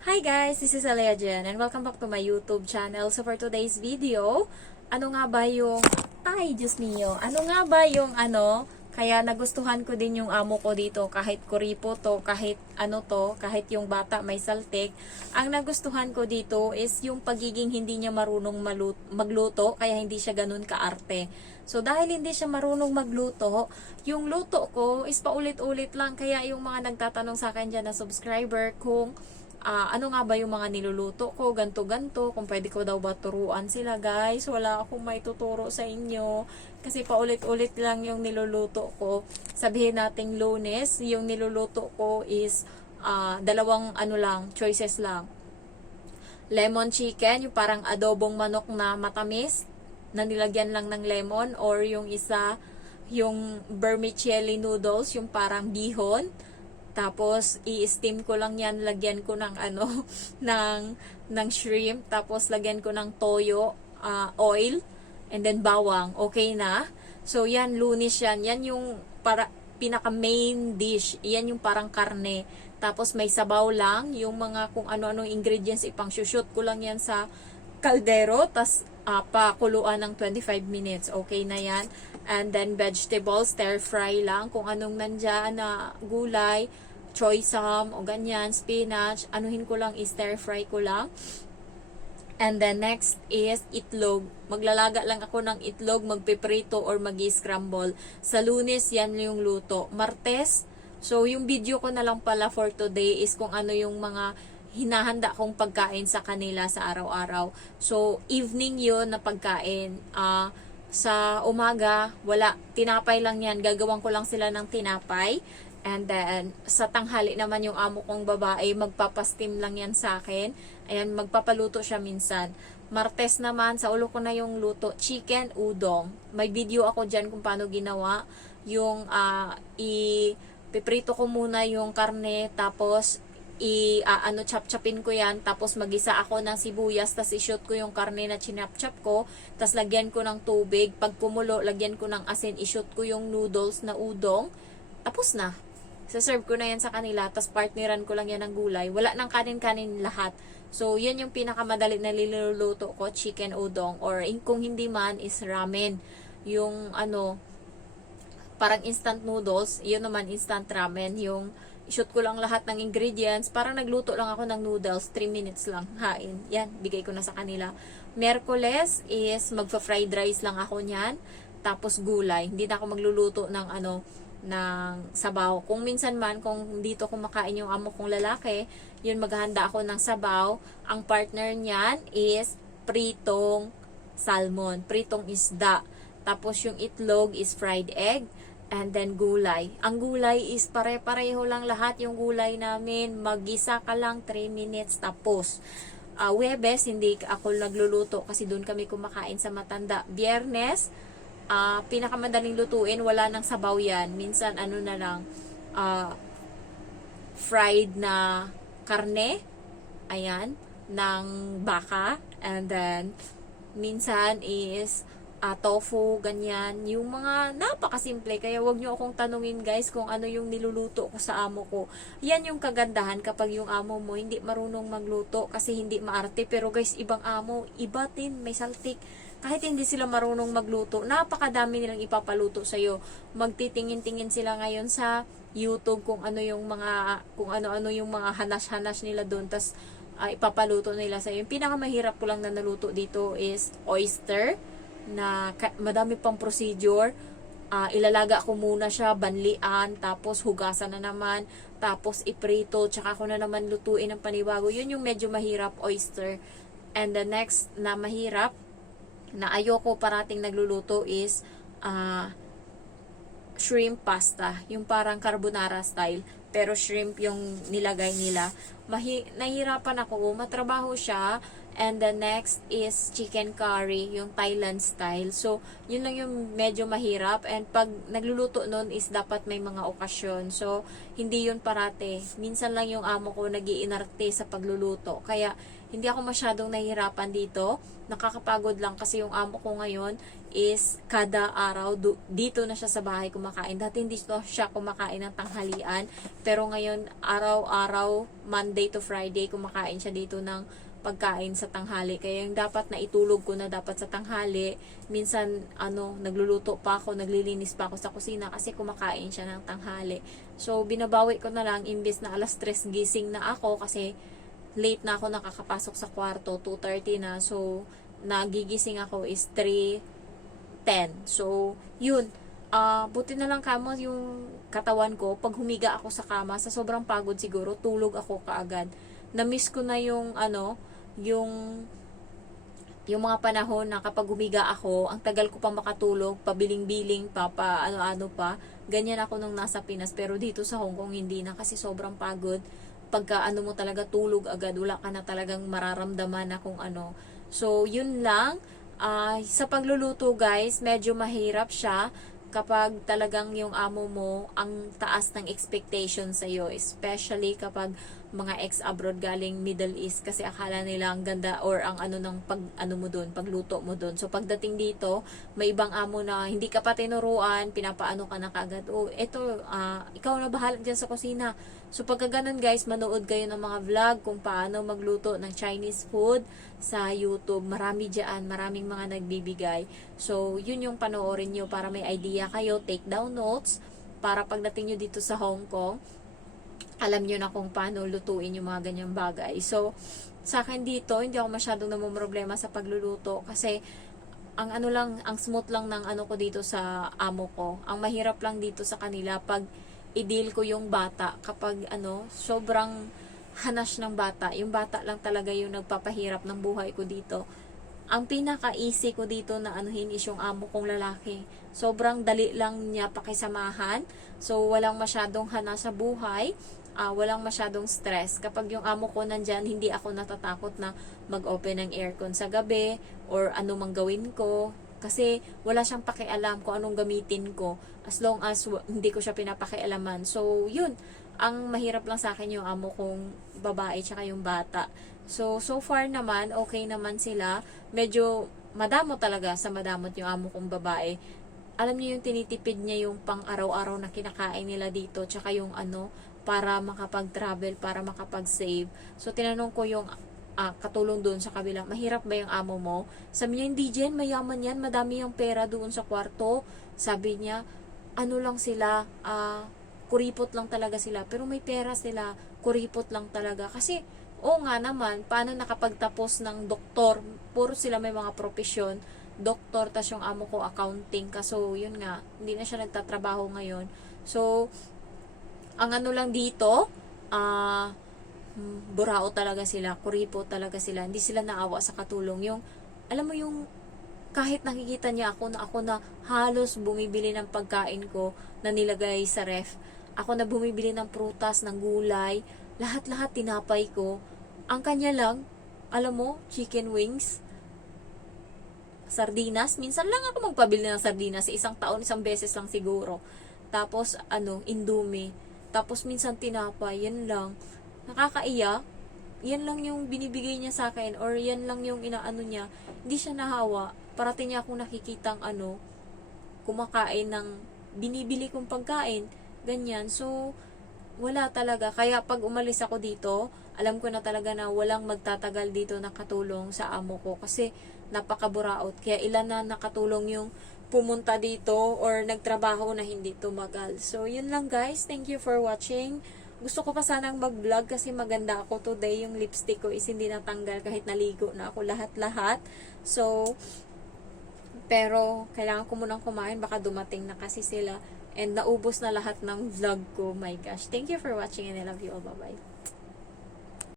Hi guys, this is Alea Jen and welcome back to my YouTube channel. So for today's video, ano nga ba yung, ay Diyos mio, ano nga ba yung kaya nagustuhan ko din yung amo ko dito kahit kuripo to, kahit kahit yung bata may saltik. Ang nagustuhan ko dito is yung pagiging hindi niya marunong magluto, kaya hindi siya ganun kaarte. So dahil hindi siya marunong magluto, yung luto ko is paulit-ulit lang, kaya yung mga nagtatanong sa akin dyan na subscriber kung ano nga ba yung mga niluluto ko, ganto-ganto, kung pwede ko daw ba turuan sila, guys. Wala akong may tuturo sa inyo. Kasi paulit-ulit lang yung niluluto ko. Sabihin nating Lunes, yung niluluto ko is dalawang choices lang. Lemon chicken, yung parang adobong manok na matamis, na nilagyan lang ng lemon, or yung isa, yung vermicelli noodles, yung parang bihon. Tapos, i-steam ko lang yan, lagyan ko ng ng shrimp, tapos lagyan ko ng toyo, oil, and then bawang. Okay na? So, yan, Lunes yan. Yan yung pinaka main dish. Yan yung parang karne. Tapos, may sabaw lang, yung mga kung ano-anong ingredients, ipang-shoot ko lang yan sa kaldero, tas pakuluan ng 25 minutes. Okay na yan. And then vegetables, stir fry lang. Kung anong nandyan na gulay, choy sam o ganyan, spinach, anuhin ko lang, stir fry ko lang. And then next is itlog. Maglalaga lang ako ng itlog, magpiprito or mag-scramble. Sa Lunes, yan yung luto. Martes, so yung video ko na lang pala for today is kung ano yung mga hinahanda kong pagkain sa kanila sa araw-araw. So, evening yun na pagkain. Sa umaga, wala. Tinapay lang yan. Gagawan ko lang sila ng tinapay. And then, sa tanghali naman yung amo kong babae, magpapastim lang yan sa akin. Ayan, magpapaluto siya minsan. Martes naman, sa ulo ko na yung luto, chicken udong. May video ako dyan kung paano ginawa. Yung, ipiprito ko muna yung karne, tapos, chop-chopin ko yan, tapos magisa ako ng sibuyas, tapos i-shoot ko yung karne na chinap-chop ko, tapos lagyan ko ng tubig, pag kumulo, lagyan ko ng asin, i-shoot ko yung noodles na udong, tapos na. Saserve ko na yan sa kanila, tapos partneran ko lang yan ng gulay. Wala nang kanin-kanin lahat. So, yan yung pinakamadali na niluluto ko, chicken udong, or kung hindi man is ramen. Yung parang instant noodles, yun naman instant ramen, yung shoot ko lang lahat ng ingredients. Parang nagluto lang ako ng noodles. 3 minutes lang. Hain. Yan. Bigay ko na sa kanila. Merkules is magfa-fried rice lang ako niyan. Tapos gulay. Hindi na ako magluluto ng ng sabaw. Kung minsan man, kung dito kumakain yung amo kong lalaki, yun maghahanda ako ng sabaw. Ang partner niyan is pritong salmon. Pritong isda. Tapos yung itlog is fried egg. And then gulay. Ang gulay is pare-pareho lang lahat yung gulay namin. Mag-isa ka lang 3 minutes tapos. Webes, hindi ako nagluluto kasi doon kami kumakain sa Matanda. Biyernes, pinakamadaling lutuin, wala nang sabaw yan. Minsan na lang, fried na karne, ayan, ng baka. And then, minsan is tofu, ganyan. Yung mga napakasimple. Kaya wag nyo akong tanungin guys kung ano yung niluluto ko sa amo ko. Yan yung kagandahan kapag yung amo mo hindi marunong magluto kasi hindi maarte. Pero guys, ibang amo, iba din, may saltik. Kahit hindi sila marunong magluto, napakadami nilang ipapaluto sa'yo. Magtitingin-tingin sila ngayon sa YouTube kung ano yung mga, kung ano-ano yung mga hanas-hanas nila doon. Tas ipapaluto nila sa'yo. Yung pinakamahirap ko lang na naluto dito is oyster, na madami pang procedure. Ilalaga ko muna siya, banlian, tapos hugasan na naman, tapos iprito, tsaka ko na naman lutuin ng panibago. Yun yung medyo mahirap, oyster. And the next na mahirap, na ayoko parating nagluluto is shrimp pasta. Yung parang carbonara style, pero shrimp yung nilagay nila. Nahirapan ako, matrabaho siya. And the next is chicken curry, yung Thailand style. So, yun lang yung medyo mahirap. And pag nagluluto nun is dapat may mga okasyon. So, hindi yun parate. Minsan lang yung amo ko nag-iinarte sa pagluluto. Kaya, hindi ako masyadong nahihirapan dito. Nakakapagod lang kasi yung amo ko ngayon is kada araw dito na siya sa bahay kumakain. Dati hindi siya kumakain ng tanghalian. Pero ngayon, araw-araw, Monday to Friday, kumakain siya dito ng pagkain sa tanghali. Kaya yung dapat na itulog ko na dapat sa tanghali, minsan nagluluto pa ako, naglilinis pa ako sa kusina kasi kumakain siya ng tanghali. So binabawi ko na lang imbes na alas 3 gising na ako kasi late na ako nakakapasok sa kwarto, 2:30 na. So nagigising ako is 3:10. So yun, buti na lang kamo yung katawan ko, pag humiga ako sa kama, sa sobrang pagod siguro, tulog ako kaagad. Na-miss ko na yung yung mga panahon na kapag humiga ako, ang tagal ko pa makatulog, pabiling-biling pa, ano-ano pa. Ganyan ako nung nasa Pinas, pero dito sa Hong Kong hindi na kasi sobrang pagod. Pagka mo talaga tulog agad, wala ka na talagang mararamdaman na kung ano. So, yun lang. Sa pagluluto guys, medyo mahirap siya kapag talagang yung amo mo ang taas ng expectation sa iyo, especially kapag mga ex-abroad galing Middle East kasi akala nila ang ganda or ang ng mo doon, pagluto mo doon. So pagdating dito, may ibang amo na hindi ka pa tinuruan, pinapaano ka na kagad. Oh, eto, ikaw na bahala diyan sa kusina. So pagka ganun guys, manood kayo ng mga vlog kung paano magluto ng Chinese food sa YouTube. Marami diyan, maraming mga nagbibigay. So yun yung panoorin nyo para may idea kayo, take down notes para pagdating nyo dito sa Hong Kong, alam nyo na kung paano lutuin yung mga ganyang bagay. So, sa akin dito, hindi ako masyadong namumroblema sa pagluluto kasi ang smooth lang ng ko dito sa amo ko. Ang mahirap lang dito sa kanila pag i-deal ko yung bata kapag sobrang hanas ng bata. Yung bata lang talaga yung nagpapahirap ng buhay ko dito. Ang pinaka-easy ko dito na anuhin is yung amo kong lalaki. Sobrang dali lang niya pakisamahan. So, walang masyadong hanas sa buhay. Walang masyadong stress. Kapag yung amo ko nandyan, hindi ako natatakot na mag-open ng aircon sa gabi or ano mang gawin ko. Kasi wala siyang pakialam kung anong gamitin ko as long as hindi ko siya pinapakialaman. So, yun. Ang mahirap lang sa akin yung amo kong babae tsaka yung bata. So far naman, okay naman sila. Medyo madamo talaga sa madamot yung amo kong babae. Alam niyo yung tinitipid niya yung pang araw-araw na kinakain nila dito tsaka yung para makapag-travel, para makapag-save. So, tinanong ko yung katulong doon sa kabila, mahirap ba yung amo mo? Sabi niya, hindi Jen, mayaman yan, madami yung pera doon sa kwarto. Sabi niya, lang sila, kuripot lang talaga sila, pero may pera sila, kuripot lang talaga. Kasi, nga naman, paano nakapagtapos ng doktor, puro sila may mga profesyon, doktor, tas yung amo ko accounting, kaso yun nga, hindi na siya nagtatrabaho ngayon. So, ang lang dito, burao talaga sila, kuripo talaga sila, hindi sila naawa sa katulong. Yung, alam mo yung, kahit nakikita niya ako na halos bumibili ng pagkain ko na nilagay sa ref, ako na bumibili ng prutas, ng gulay, lahat-lahat tinapay ko. Ang kanya lang, alam mo, chicken wings, sardinas, minsan lang ako magpabili ng sardinas sa isang taon, isang beses lang siguro. Tapos, Indomie. Tapos minsan tinapay, yan lang. Nakakaiyak. Yan lang yung binibigay niya sa akin or yan lang yung inaano niya. Hindi siya nahawa. Parating niya akong nakikitang kumakain ng binibili kong pagkain. Ganyan. So, wala talaga. Kaya pag umalis ako dito, alam ko na talaga na walang magtatagal dito na katulong sa amo ko. Kasi napakaburaot. Kaya ilan na nakatulong yung pumunta dito or nagtrabaho na hindi tumagal. So, yun lang guys. Thank you for watching. Gusto ko pa sanang mag-vlog kasi maganda ako today. Yung lipstick ko is hindi natanggal kahit naligo na ako lahat-lahat. So, pero kailangan ko munang kumain. Baka dumating na kasi sila. And naubos na lahat ng vlog ko. My gosh. Thank you for watching and I love you all. Bye-bye.